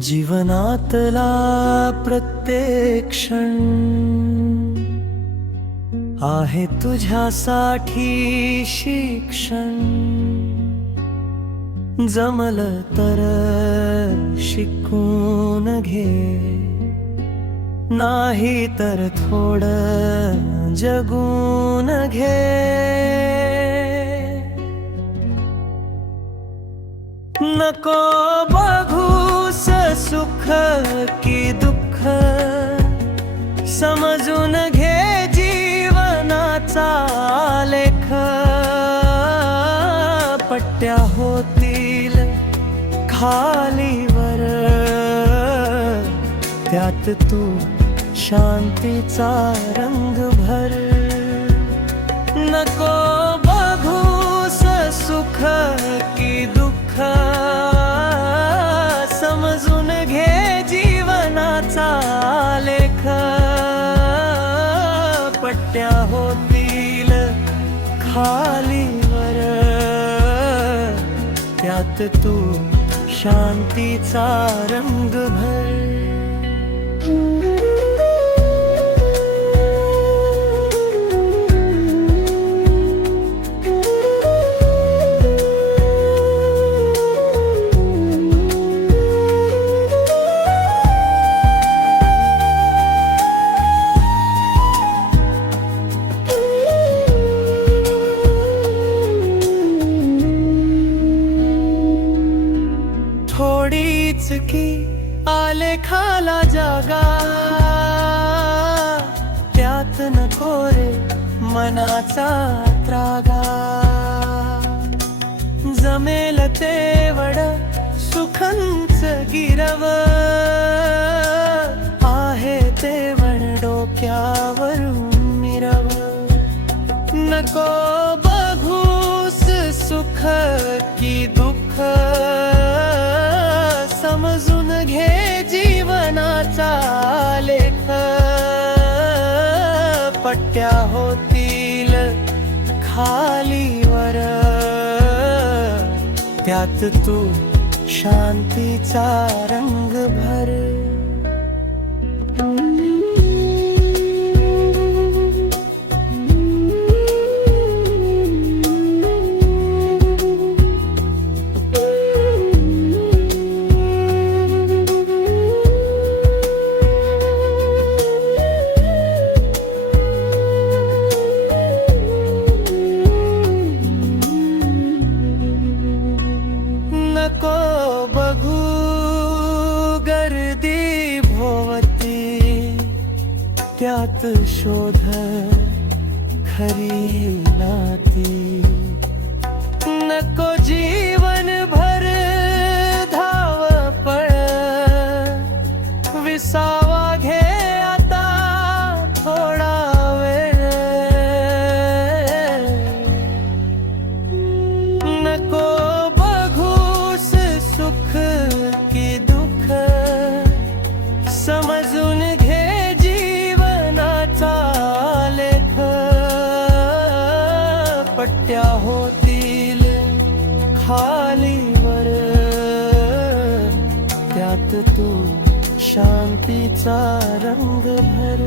जीवनातला प्रत्येक क्षण आहे तुझ्यासाठी शिक्षण. जमलं तर शिकून घे, नाही तर थोडं जगून घे. नको बघूस सुख की दुःख, समजून घे जीवनाचा लेख. पट्ट्या होतील खालीवर, त्यात तू शांतीचा रंग भर. नको बघूस सुख की दुःख, समजून घे जीवनाचा लेख. पट्ट्या होतील खालीवर, त्यात तू शांतीचा रंग भर. थोडीच की आलेखाला जागा, त्यात नको रे मनाचा त्रागा. जमेल तेवढ सुखांच गिरव, आहे तेवढ डोक्यावरून मिरव. नको बघूस सुख की दुःख, समजून घे जीवनाचा लेख. पट्ट्या होतील खालीवर, त्यात तू शांतीचा रंग भर. नको बघू गर्दी भोवती, त्यात शोध खरी नाती. नको जीवन भर धावपळ, विसावा घे आता थोडा वेळ. नको सुख की दुःख, समजून घे जीवनाचा लेख. पट्ट्या होतील खालीवर, त्यात तू शांतीचा रंग भर.